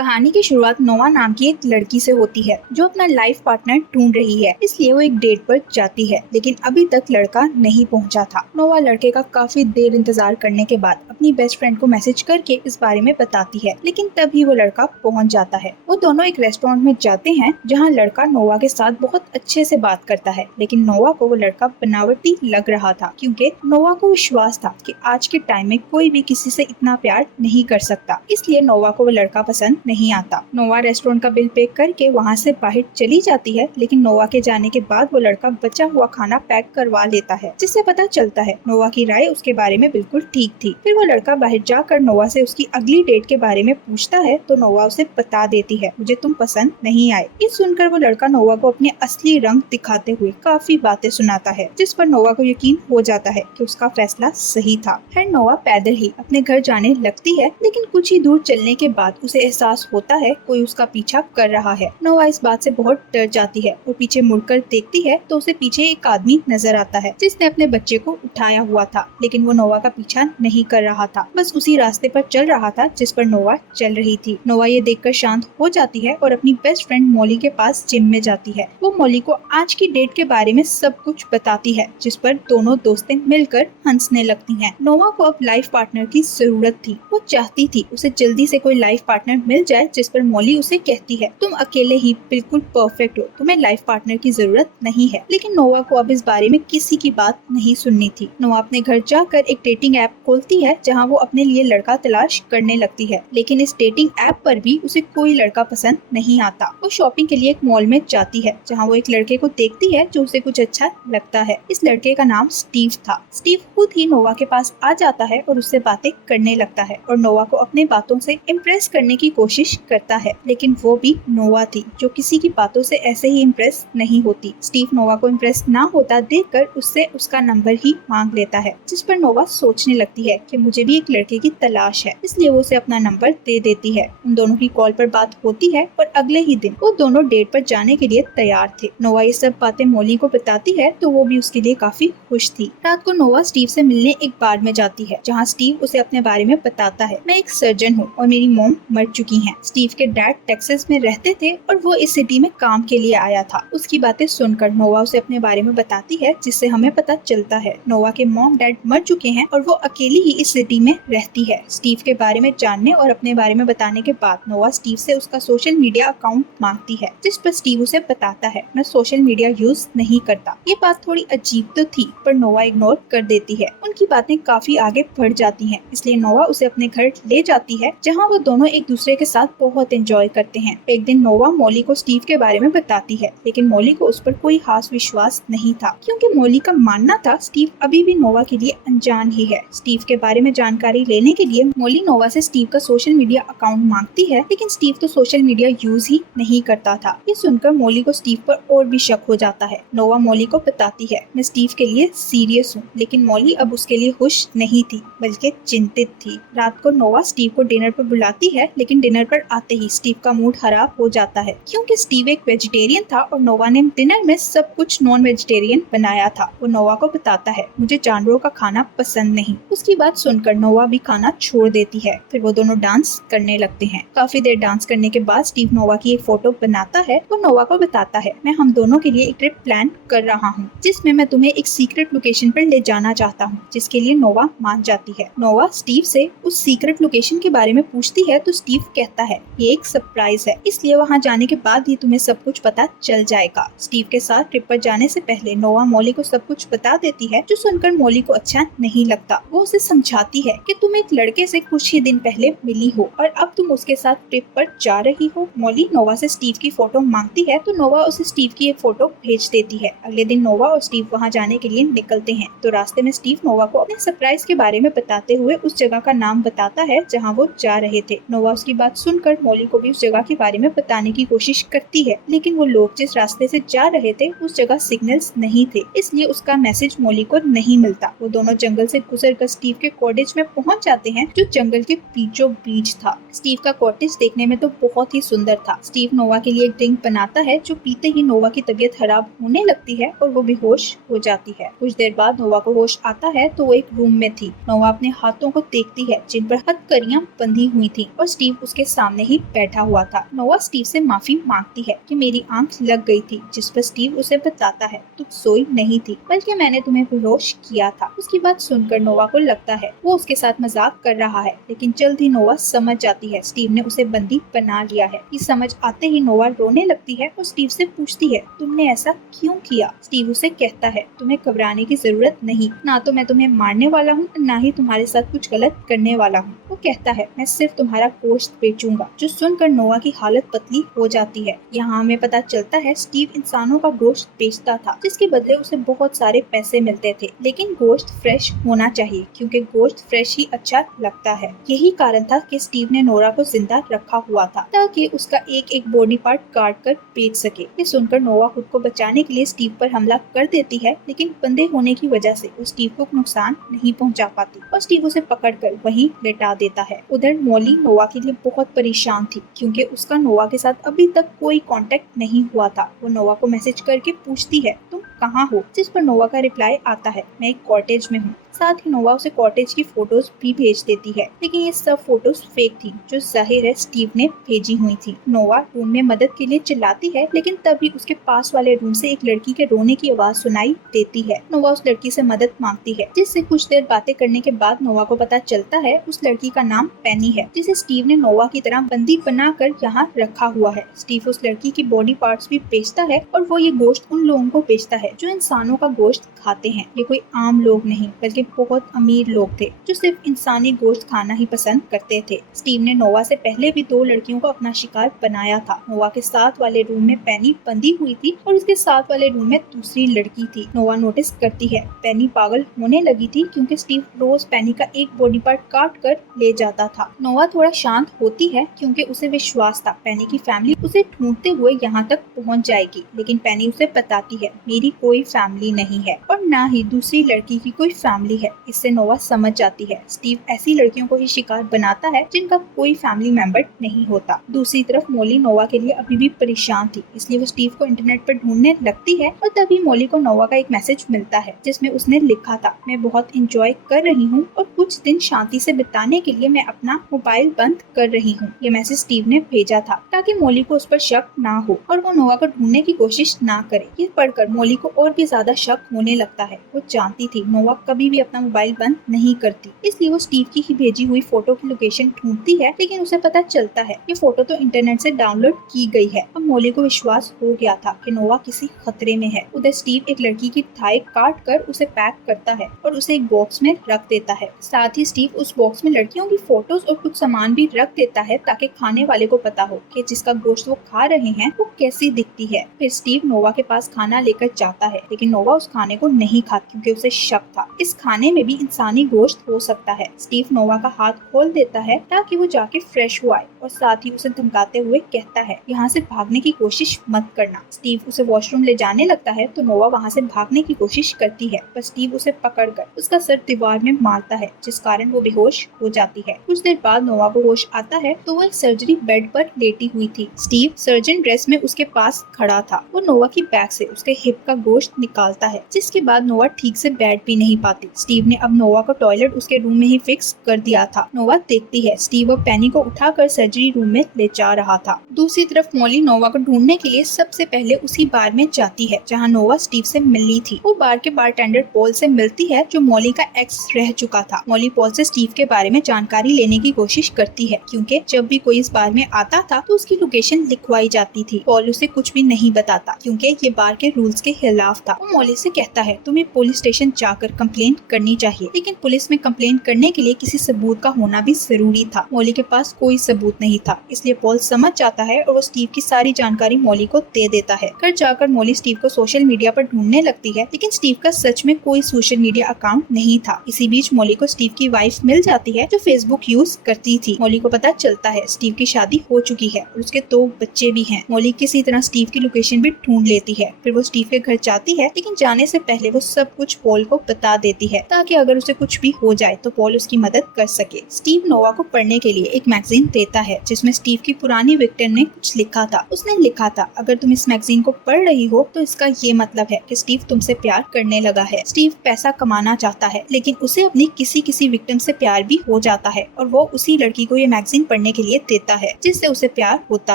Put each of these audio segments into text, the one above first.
कहानी की शुरुआत नोवा नाम की एक लड़की से होती है जो अपना लाइफ पार्टनर ढूंढ रही है, इसलिए वो एक डेट पर जाती है, लेकिन अभी तक लड़का नहीं पहुंचा था। नोवा लड़के का काफी देर इंतजार करने के बाद अपनी बेस्ट फ्रेंड को मैसेज करके इस बारे में बताती है, लेकिन तभी वो लड़का पहुंच जाता है। वो दोनों एक रेस्टोरेंट में जाते हैं जहाँ लड़का नोवा के साथ बहुत अच्छे से बात करता है, लेकिन नोवा को वो लड़का बनावटी लग रहा था क्योंकि नोवा को विश्वास था कि आज के टाइम में कोई भी किसी से इतना प्यार नहीं कर सकता, इसलिए नोवा को वो लड़का पसंद नहीं आता। नोवा रेस्टोरेंट का बिल पे करके वहाँ से बाहर चली जाती है, लेकिन नोवा के जाने के बाद वो लड़का बचा हुआ खाना पैक करवा लेता है, जिससे पता चलता है नोवा की राय उसके बारे में बिल्कुल ठीक थी। फिर वो लड़का बाहर जाकर नोवा से उसकी अगली डेट के बारे में पूछता है तो नोवा उसे बता देती है, मुझे तुम पसंद नहीं आए। ये सुनकर वो लड़का नोवा को अपने असली रंग दिखाते हुए काफी बातें सुनाता है, जिस पर नोवा को यकीन हो जाता है कि उसका फैसला सही था। फिर नोवा पैदल ही अपने घर जाने लगती है, लेकिन कुछ ही दूर चलने के बाद उसे एहसास होता है कोई उसका पीछा कर रहा है। नोवा इस बात से बहुत डर जाती है और पीछे मुड़कर देखती है तो उसे पीछे एक आदमी नजर आता है जिसने अपने बच्चे को उठाया हुआ था, लेकिन वो नोवा का पीछा नहीं कर रहा था, बस उसी रास्ते पर चल रहा था जिस पर नोवा चल रही थी। नोवा ये देखकर शांत हो जाती है और अपनी बेस्ट फ्रेंड मॉली के पास जिम में जाती है। वो मॉली को आज की डेट के बारे में सब कुछ बताती है, जिस पर दोनों दोस्तें मिलकर हंसने लगती हैं। नोवा को अब लाइफ पार्टनर की जरूरत थी। वो चाहती थी उसे जल्दी से कोई लाइफ पार्टनर मिल जाए, जिस पर मॉली उसे कहती है तुम अकेले ही बिल्कुल परफेक्ट हो, तुम्हें लाइफ पार्टनर की जरूरत नहीं है। लेकिन नोवा को अब इस बारे में किसी की बात नहीं सुननी थी। नोवा अपने घर जाकर एक डेटिंग ऐप खोलती है जहाँ वो अपने लिए लड़का तलाश करने लगती है, लेकिन इस डेटिंग ऐप पर भी उसे कोई लड़का पसंद नहीं आता। वो शॉपिंग के लिए एक मॉल में जाती है जहाँ वो एक लड़के को देखती है जो उसे कुछ अच्छा लगता है। इस लड़के का नाम स्टीव था। स्टीव खुद ही नोवा के पास आ जाता है और उससे बातें करने लगता है और नोवा को अपने बातों से इम्प्रेस करने की कोशिश करता है, लेकिन वो भी नोवा थी जो किसी की बातों से ऐसे ही इम्प्रेस नहीं होती। स्टीव नोवा को इम्प्रेस ना होता देखकर उससे उसका नंबर ही मांग लेता है, जिस पर नोवा सोचने लगती है कि मुझे भी एक लड़के की तलाश है, इसलिए वो उसे अपना नंबर दे देती है। उन दोनों की कॉल पर बात होती है और अगले ही दिन वो दोनों डेट पर जाने के लिए तैयार थे। नोवा ये सब बातें मॉली को बताती है तो वो भी उसके लिए काफी खुश थी। रात को नोवा स्टीव से मिलने एक बार में जाती है जहाँ स्टीव उसे अपने बारे में बताता है, मैं एक सर्जन हूँ और मेरी मॉम मर चुकी हैं। स्टीव के डैड टेक्सास में रहते थे और वो इस सिटी में काम के लिए आया था। उसकी बातें सुनकर नोवा उसे अपने बारे में बताती है, जिससे हमें पता चलता है नोवा के मॉम डैड मर चुके हैं और वो अकेली ही इस सिटी में रहती है। स्टीव के बारे में जानने और अपने बारे में बताने के बाद नोवा स्टीव से उसका सोशल मीडिया अकाउंट मांगती है, जिस पर स्टीव उसे बताता है मैं सोशल मीडिया यूज नहीं करता। ये बात थोड़ी अजीब तो थी, पर नोवा इग्नोर कर देती है। उनकी बातें काफी आगे बढ़ जाती हैं, इसलिए नोवा उसे अपने घर ले जाती है जहाँ वो दोनों एक दूसरे के साथ बहुत एंजॉय करते हैं। एक दिन नोवा मॉली को स्टीव के बारे में बताती है, लेकिन मॉली को उस पर कोई खास विश्वास नहीं था क्योंकि मॉली का मानना था स्टीव अभी भी नोवा के लिए अनजान ही है। स्टीव के बारे में जानकारी लेने के लिए मॉली नोवा से स्टीव का सोशल मीडिया अकाउंट मांगती है, लेकिन स्टीव तो सोशल मीडिया यूज ही नहीं करता था। ये सुनकर मॉली को स्टीव पर और भी शक हो जाता है। नोवा मॉली को बताती है मैं स्टीव के लिए सीरियस हूँ, लेकिन मॉली अब उसके लिए खुश नहीं थी बल्कि चिंतित थी। रात को नोवा स्टीव को डिनर पर बुलाती है, लेकिन डिनर पर आते ही स्टीव का मूड खराब हो जाता है क्योंकि स्टीव एक वेजिटेरियन था और नोवा ने डिनर में सब कुछ नॉन वेजिटेरियन बनाया था। वो नोवा को बताता है मुझे जानवरों का खाना पसंद नहीं। उसकी बात सुनकर नोवा भी खाना छोड़ देती है। फिर वो दोनों डांस करने लगते हैं। काफी देर डांस करने के बाद स्टीव नोवा की एक फोटो बनाता है। वो नोवा को बताता है मैं हम दोनों के लिए एक ट्रिप प्लान कर रहा हूँ, जिसमें मैं तुम्हें एक सीक्रेट लोकेशन पर ले जाना चाहता हूँ, जिसके लिए नोवा मान जाती है। नोवा स्टीव से उस सीक्रेट लोकेशन के बारे में पूछती है तो स्टीव कहता है ये एक सरप्राइज है, इसलिए वहाँ जाने के बाद ही तुम्हें सब कुछ पता चल जाएगा। स्टीव के साथ ट्रिप पर जाने से पहले नोवा मॉली को सब कुछ बता देती है, जो सुनकर मॉली को अच्छा नहीं लगता। वो उसे समझाती है कि तुम एक लड़के से कुछ ही दिन पहले मिली हो और अब तुम उसके साथ ट्रिप पर जा रही हो। मॉली नोवा से स्टीव की फोटो मांगती है तो नोवा उसे स्टीव की एक फोटो भेज देती है। अगले दिन नोवा और स्टीव वहाँ जाने के लिए निकलते हैं तो रास्ते में स्टीव नोवा को अपने सरप्राइज के बारे में बताते हुए उस जगह का नाम बताता है जहाँ वो जा रहे थे। नोवा उसकी बात सुनकर मॉली को भी उस जगह के बारे में बताने की कोशिश करती है, लेकिन वो लोग जिस रास्ते से जा रहे थे उस जगह सिग्नल्स नहीं थे, इसलिए उसका मैसेज मॉली को नहीं मिलता। वो दोनों जंगल से गुजरकर स्टीव के कॉटेज में पहुंच जाते हैं, जो जंगल के बीचों बीच था। स्टीव का कॉटेज देखने में तो बहुत ही सुंदर था। स्टीव नोवा के लिए एक ड्रिंक बनाता है, जो पीते ही नोवा की तबीयत खराब होने लगती है और वो बेहोश हो जाती है। कुछ देर बाद नोवा को होश आता है तो वो एक रूम में थी। नोवा अपने हाथों को देखती है जिन पर हथकड़ियां बंधी हुई थी और स्टीव उसके सामने ही बैठा हुआ था। नोवा स्टीव से माफी मांगती है कि मेरी आंख लग गई थी, जिस पर स्टीव उसे बताता है तुम सोई नहीं थी, बल्कि मैंने तुम्हें बेहोश किया था। उसकी बात सुनकर नोवा को लगता है वो उसके साथ मजाक कर रहा है, लेकिन जल्द ही नोवा समझ जाती है स्टीव ने उसे बंदी बना लिया है। ये समझ आते ही नोवा रोने लगती है और स्टीव से पूछती है तुमने ऐसा क्यों किया। स्टीव उसे कहता है तुम्हें घबराने की जरूरत नहीं, ना तो मैं तुम्हें मारने वाला हूँ, ना ही तुम्हारे साथ कुछ गलत करने वाला हूँ। वो कहता है मैं सिर्फ तुम्हारा गोश्त बेचूंगा, जो सुनकर नोवा की हालत पतली हो जाती है। यहाँ हमें पता चलता है स्टीव इंसानों का गोश्त बेचता था, जिसके बदले उसे बहुत सारे पैसे मिलते थे, लेकिन गोश्त फ्रेश होना चाहिए क्योंकि गोश्त फ्रेश ही अच्छा लगता है। यही कारण था कि स्टीव ने नोरा को जिंदा रखा हुआ था ताकि उसका एक एक बॉडी पार्ट काट कर बेच सके। ये सुनकर नोवा खुद को बचाने के लिए स्टीव पर हमला कर देती है, लेकिन बंदे होने की वजह से वो स्टीव को नुकसान नहीं पहुंचा पाती और स्टीव उसे पकड़कर वहीं लेटा देता है। उधर मॉली नोवा के लिए बहुत परेशान थी क्योंकि उसका नोवा के साथ अभी तक कोई कांटेक्ट नहीं हुआ था। वो नोवा को मैसेज करके पूछती है तुम कहाँ हो, जिस पर नोवा का रिप्लाई आता है मैं एक कॉटेज में हूँ। साथ ही नोवा उसे कॉटेज की फोटोज भी भेज देती है, लेकिन ये सब फोटोज फेक थी, जो जाहिर है स्टीव ने भेजी हुई थी। नोवा रूम में मदद के लिए चिल्लाती है, लेकिन तभी उसके पास वाले रूम से एक लड़की के रोने की आवाज सुनाई देती है। नोवा उस लड़की से मदद मांगती है, जिससे कुछ देर बातें करने के बाद नोवा को पता चलता है उस लड़की का नाम पेनी है, जिसे स्टीव ने नोवा की तरह बंदी बनाकर यहाँ रखा हुआ है। स्टीव उस लड़की की बॉडी पार्ट्स भी बेचता है और वो ये गोश्त उन लोगों को बेचता है जो इंसानों का गोश्त खाते हैं। ये कोई आम लोग नहीं बल्कि बहुत अमीर लोग थे जो सिर्फ इंसानी गोश्त खाना ही पसंद करते थे। स्टीव ने नोवा से पहले भी 2 लड़कियों को अपना शिकार बनाया था। नोवा के साथ वाले रूम में पेनी बंधी हुई थी और उसके साथ वाले रूम में दूसरी लड़की थी। नोवा नोटिस करती है पेनी पागल होने लगी थी क्योंकि स्टीव रोज पेनी का एक बॉडी पार्ट काट कर ले जाता था। नोवा थोड़ा शांत होती है क्योंकि उसे विश्वास था पेनी की फैमिली उसे ढूंढते हुए यहाँ तक पहुँच जाएगी, लेकिन पेनी उसे बताती है मेरी कोई फैमिली नहीं है और न ही दूसरी लड़की की कोई फैमिली है। इससे नोवा समझ जाती है स्टीव ऐसी लड़कियों को ही शिकार बनाता है जिनका कोई फैमिली मेंबर नहीं होता। दूसरी तरफ मॉली नोवा के लिए अभी भी परेशान थी, इसलिए वो स्टीव को इंटरनेट पर ढूंढने लगती है और तभी मॉली को नोवा का एक मैसेज मिलता है जिसमें उसने लिखा था मैं बहुत इंजॉय कर रही हूँ और कुछ दिन शांति से बिताने के लिए मैं अपना मोबाइल बंद कर रही हूँ। ये मैसेज स्टीव ने भेजा था ताकि मॉली को उस पर शक ना हो और वो नोवा को ढूंढने की कोशिश ना करे। ये पढ़कर मॉली को और भी ज्यादा शक होने लगता है। वो जानती थी नोवा कभी भी अपना मोबाइल बंद नहीं करती, इसलिए वो स्टीव की ही भेजी हुई फोटो की लोकेशन ढूंढती है, लेकिन उसे पता चलता है ये फोटो तो इंटरनेट से डाउनलोड की गई है। अब मॉली को विश्वास हो गया था कि नोवा किसी खतरे में है। उधर स्टीव एक लड़की की थाई काट कर उसे पैक करता है और उसे एक बॉक्स में रख देता है। साथ ही स्टीव उस बॉक्स में लड़कियों की फोटोज और कुछ सामान भी रख देता है ताकि खाने वाले को पता हो कि जिसका गोश्त वो खा रहे हैं वो कैसी दिखती है। फिर स्टीव नोवा के पास खाना लेकर जाता है, लेकिन नोवा उस खाने को नहीं खाता क्योंकि उसे शक था इस खाने में भी इंसानी गोश्त हो सकता है। स्टीव नोवा का हाथ खोल देता है ताकि वो जाके फ्रेश हो आए और साथ ही उसे धमकाते हुए कहता है यहाँ से भागने की कोशिश मत करना। स्टीव उसे वॉशरूम ले जाने लगता है तो नोवा वहाँ से भागने की कोशिश करती है, पर स्टीव उसे पकड़कर उसका सर दीवार में मारता है, जिस कारण वो बेहोश हो जाती है। कुछ देर बाद नोवा को होश आता है तो वो एक सर्जरी बेड पर लेटी हुई थी। स्टीव सर्जन ड्रेस में उसके पास खड़ा था। वो नोवा की बैग से उसके हिप का गोश्त निकालता है, जिसके बाद नोवा ठीक से बैठ भी नहीं पाती। स्टीव ने अब नोवा को टॉयलेट उसके रूम में ही फिक्स कर दिया था। नोवा देखती है स्टीव और पेनी को उठाकर सर्जरी रूम में ले जा रहा था। दूसरी तरफ मॉली नोवा को ढूंढने के लिए सबसे पहले उसी बार में जाती है जहाँ नोवा स्टीव से मिली थी। वो बार के बारटेंडर पॉल से मिलती है जो मॉली का एक्स रह चुका था। मॉली पॉल से स्टीव के बारे में जानकारी लेने की कोशिश करती है क्योंकि जब भी कोई इस बार में आता था तो उसकी लोकेशन लिखवाई जाती थी। पॉल उसे कुछ भी नहीं बताता क्योंकि ये बार के रूल्स के खिलाफ था। वो मॉली से कहता है तुम्हें पुलिस स्टेशन जाकर कंप्लेंट करनी चाहिए, लेकिन पुलिस में कंप्लेंट करने के लिए किसी सबूत का होना भी जरूरी था। मॉली के पास कोई सबूत नहीं था, इसलिए पॉल समझ जाता है और वो स्टीव की सारी जानकारी मॉली को दे देता है। घर जाकर मॉली स्टीव को सोशल मीडिया पर ढूंढने लगती है, लेकिन स्टीव का सच में कोई सोशल मीडिया अकाउंट नहीं था। इसी बीच मॉली को स्टीव की वाइफ मिल जाती है जो फेसबुक यूज करती थी। मॉली को पता चलता है स्टीव की शादी हो चुकी है और उसके 2 बच्चे भी हैं। मॉली किसी तरह स्टीव की लोकेशन भी ढूंढ लेती है। फिर वो स्टीव के घर जाती है, लेकिन जाने से पहले वो सब कुछ पॉल को बता देती है। है ताकि अगर उसे कुछ भी हो जाए तो पॉल उसकी मदद कर सके। स्टीव नोवा को पढ़ने के लिए एक मैगजीन देता है जिसमें स्टीव की पुरानी विक्टिम ने कुछ लिखा था। उसने लिखा था, अगर तुम इस मैगजीन को पढ़ रही हो तो इसका ये मतलब है कि स्टीव तुमसे प्यार करने लगा है। स्टीव पैसा कमाना चाहता है लेकिन उसे अपनी किसी विक्टिम से प्यार भी हो जाता है और वो उसी लड़की को ये मैगजीन पढ़ने के लिए देता है जिससे उसे प्यार होता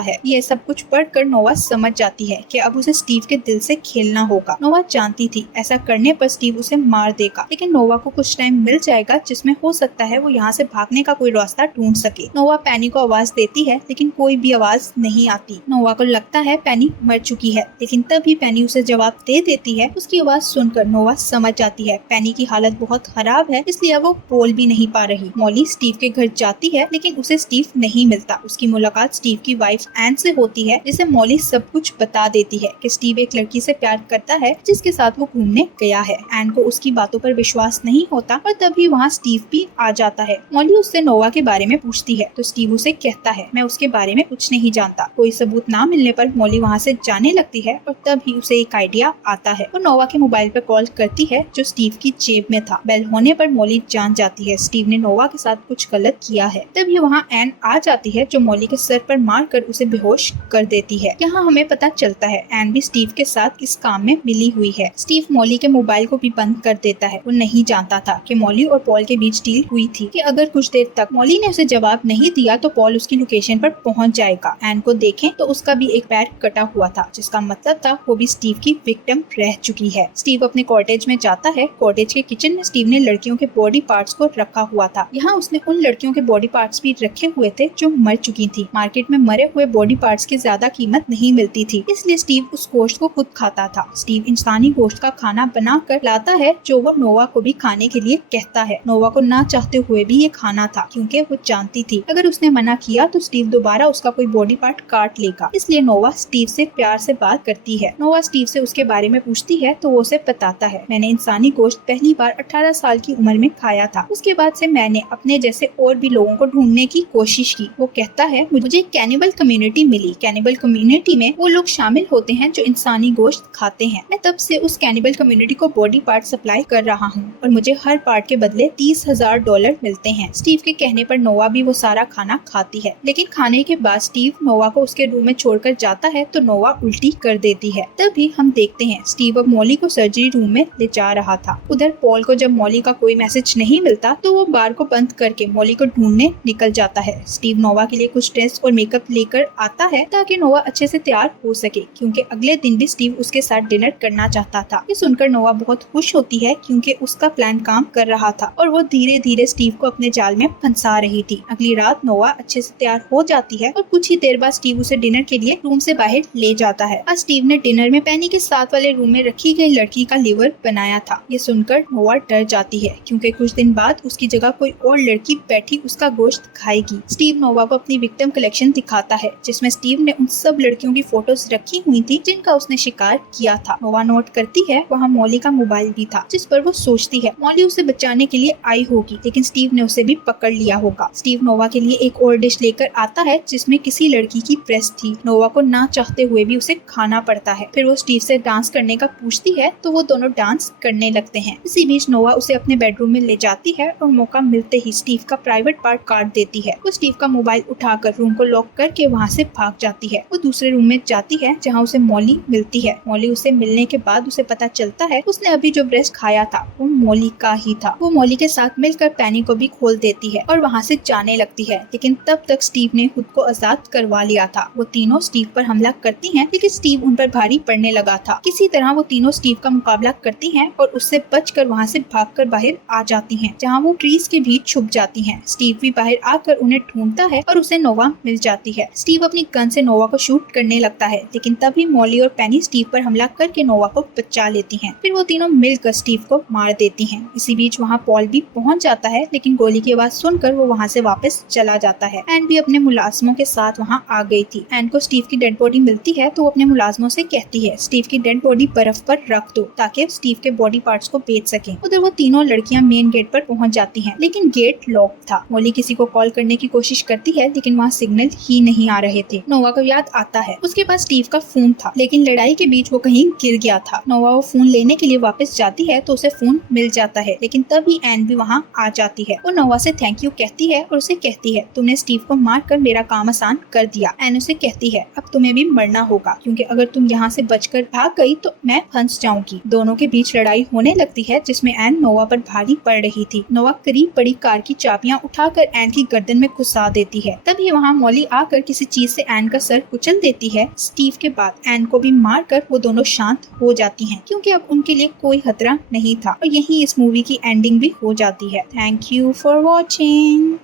है। ये सब कुछ पढ़कर नोवा समझ जाती है कि अब उसे स्टीव के दिल से खेलना होगा। नोवा जानती थी ऐसा करने पर स्टीव उसे मार देगा, लेकिन नोवा को कुछ टाइम मिल जाएगा जिसमें हो सकता है वो यहाँ से भागने का कोई रास्ता ढूंढ सके। नोवा पैनी को आवाज देती है लेकिन कोई भी आवाज नहीं आती। नोवा को लगता है पैनी मर चुकी है, लेकिन तभी पैनी उसे जवाब दे देती है। उसकी आवाज सुनकर नोवा समझ जाती है पैनी की हालत बहुत खराब है, इसलिए वो बोल भी नहीं पा रही। मॉली स्टीव के घर जाती है लेकिन उसे स्टीव नहीं मिलता। उसकी मुलाकात स्टीव की वाइफ एन से होती है जिसे मॉली सब कुछ बता देती है कि स्टीव एक लड़की से प्यार करता है जिसके साथ वो घूमने गया है। एन को उसकी बातों पर विश्वास नहीं होता और तभी वहाँ स्टीव भी आ जाता है। मॉली उससे नोवा के बारे में पूछती है तो स्टीव उसे कहता है, मैं उसके बारे में कुछ नहीं जानता। कोई सबूत ना मिलने पर मॉली वहाँ से जाने लगती है और तभी उसे एक आइडिया आता है। वो नोवा के मोबाइल पर कॉल करती है जो स्टीव की जेब में था। बेल होने पर मॉली जान जाती है स्टीव ने नोवा के साथ कुछ गलत किया है। तभी वहाँ एन आ जाती है जो मॉली के सर पर मारकर उसे बेहोश कर देती है। यहाँ हमें पता चलता है एन भी स्टीव के साथ इस काम में मिली हुई है। स्टीव मॉली के मोबाइल को भी बंद कर देता है। वो नहीं जानता था कि मॉली और पॉल के बीच डील हुई थी कि अगर कुछ देर तक मॉली ने उसे जवाब नहीं दिया तो पॉल उसकी लोकेशन पर पहुंच जाएगा। एन को देखें तो उसका भी एक पैर कटा हुआ था जिसका मतलब था वो भी स्टीव की विक्टिम रह चुकी है। स्टीव अपने कॉटेज में जाता है। कॉटेज के किचन में स्टीव ने लड़कियों के बॉडी पार्ट्स को रखा हुआ था। यहाँ उसने उन लड़कियों के बॉडी पार्ट्स भी रखे हुए थे जो मर चुकी थी। मार्केट में मरे हुए बॉडी पार्ट्स की ज्यादा कीमत नहीं मिलती थी, इसलिए स्टीव उस गोश्त को खुद खाता था। स्टीव इंसानी गोश्त का खाना बना कर लाता है जो वो नोवा को भी खाने के लिए कहता है। नोवा को ना चाहते हुए भी ये खाना था क्योंकि वो जानती थी अगर उसने मना किया तो स्टीव दोबारा उसका कोई बॉडी पार्ट काट लेगा। इसलिए नोवा स्टीव से प्यार से बात करती है। नोवा स्टीव से उसके बारे में पूछती है तो वो उसे बताता है, मैंने इंसानी गोश्त पहली बार 18 साल की उम्र में खाया था। उसके बाद से मैंने अपने जैसे और भी लोगों को ढूंढने की कोशिश की। वो कहता है, मुझे कैनिबल कम्युनिटी मिली। कैनिबल कम्युनिटी में वो लोग शामिल होते हैं जो इंसानी गोश्त खाते हैं। मैं तब से उस कैनिबल कम्युनिटी को बॉडी पार्ट सप्लाई कर रहा हूँ और मुझे हर पार्ट के बदले $30,000 मिलते हैं। स्टीव के कहने पर नोवा भी वो सारा खाना खाती है, लेकिन खाने के बाद स्टीव नोवा को उसके रूम में छोड़कर जाता है तो नोवा उल्टी कर देती है। तभी हम देखते हैं स्टीव अब मॉली को सर्जरी रूम में ले जा रहा था। उधर पॉल को जब मॉली का कोई मैसेज नहीं मिलता तो वो बार को बंद करके मॉली को ढूंढने निकल जाता है। स्टीव नोवा के लिए कुछ ड्रेस और मेकअप लेकर आता है ताकि नोवा अच्छे से तैयार हो सके क्योंकि अगले दिन भी स्टीव उसके साथ डिनर करना चाहता था। ये सुनकर नोवा बहुत खुश होती है क्योंकि उसका प्लान काम कर रहा था और वो धीरे धीरे स्टीव को अपने जाल में फंसा रही थी। अगली रात नोवा अच्छे से तैयार हो जाती है और कुछ ही देर बाद स्टीव उसे डिनर के लिए रूम से बाहर ले जाता है। आज स्टीव ने डिनर में पैनी के साथ वाले रूम में रखी गई लड़की का लिवर बनाया था। ये सुनकर नोवा डर जाती है क्योंकि कुछ दिन बाद उसकी जगह कोई और लड़की बैठी उसका गोश्त खाएगी। स्टीव नोवा को अपनी विक्टिम कलेक्शन दिखाता है जिसमें स्टीव ने उन सब लड़कियों की फोटोज रखी हुई थी जिनका उसने शिकार किया था। नोवा नोट करती है वहाँ मॉली का मोबाइल भी था जिस पर वो सोचती है मॉली उसे बचाने के लिए आई होगी, लेकिन स्टीव ने उसे भी पकड़ लिया होगा। स्टीव नोवा के लिए एक और डिश लेकर आता है जिसमें किसी लड़की की ब्रेस्ट थी। नोवा को ना चाहते हुए भी उसे खाना पड़ता है। फिर वो स्टीव से डांस करने का पूछती है तो वो दोनों डांस करने लगते हैं। इसी बीच नोवा उसे अपने बेडरूम में ले जाती है और मौका मिलते ही स्टीव का प्राइवेट पार्ट काट देती है। वो स्टीव का मोबाइल उठाकर रूम को लॉक करके वहाँ से भाग जाती है। वो दूसरे रूम में जाती है जहाँ उसे मॉली मिलती है। मॉली उसे मिलने के बाद उसे पता चलता है उसने अभी जो ब्रेस्ट खाया था वो मॉली का ही था। वो मॉली के साथ मिलकर पैनी को भी खोल देती है और वहाँ से जाने लगती है, लेकिन तब तक स्टीव ने खुद को आजाद करवा लिया था। वो तीनों स्टीव पर हमला करती हैं, लेकिन स्टीव उन पर भारी पड़ने लगा था। किसी तरह वो तीनों स्टीव का मुकाबला करती हैं और उससे बचकर वहाँ से भागकर बाहर आ जाती हैं, जहाँ वो ट्रीज के बीच छुप जाती हैं। स्टीव भी बाहर आकर उन्हें ढूंढता है और उसे नोवा मिल जाती है। स्टीव अपनी गन से नोवा को शूट करने लगता है, लेकिन तभी मॉली और पैनी स्टीव पर हमला करके नोवा को बचा लेती हैं। फिर वो तीनों मिलकर स्टीव को मार देती हैं। इसी बीच वहाँ पॉल भी पहुँच जाता है, लेकिन गोली की आवाज सुनकर वो वहाँ से वापस चला जाता है। एन भी अपने मुलाजमों के साथ वहाँ आ गई थी। एन को स्टीव की डेड बॉडी मिलती है तो वो अपने मुलाजमों से कहती है स्टीव की डेड बॉडी बर्फ पर रख दो ताकि स्टीव के बॉडी पार्ट्स को बेच सके। उधर वो तीनों लड़कियां मेन गेट पर पहुंच जाती हैं, लेकिन गेट लॉक था। मॉली किसी को कॉल करने की कोशिश करती है, लेकिन वहाँ सिग्नल ही नहीं आ रहे थे। नोवा को याद आता है उसके पास स्टीव का फोन था, लेकिन लड़ाई के बीच वो कहीं गिर गया था। नोवा वो फोन लेने के लिए वापस जाती है तो उसे फोन मिल जाता है, लेकिन तभी एन भी वहाँ आ जाती है। वो नोवा से थैंक यू कहती है और उसे कहती है तुमने स्टीव को मारकर मेरा काम आसान कर दिया। एन उसे कहती है अब तुम्हें भी मरना होगा, क्योंकि अगर तुम यहाँ से बचकर भाग गई तो मैं फंस जाऊंगी। दोनों के बीच लड़ाई होने लगती है, जिसमें एन नोवा पर भारी पड़ रही थी। नोवा करीब पड़ी कार की चाबियां उठाकर एन की गर्दन में घुसा देती है। तभी वहाँ मॉली आकर किसी चीज से एन का सर कुचल देती है। स्टीव के बाद एन को भी मारकर वो दोनों शांत हो जाती हैं, क्योंकि अब उनके लिए कोई खतरा नहीं था। और यही इस मूवी की एंडिंग भी हो जाती है। Thank you for watching.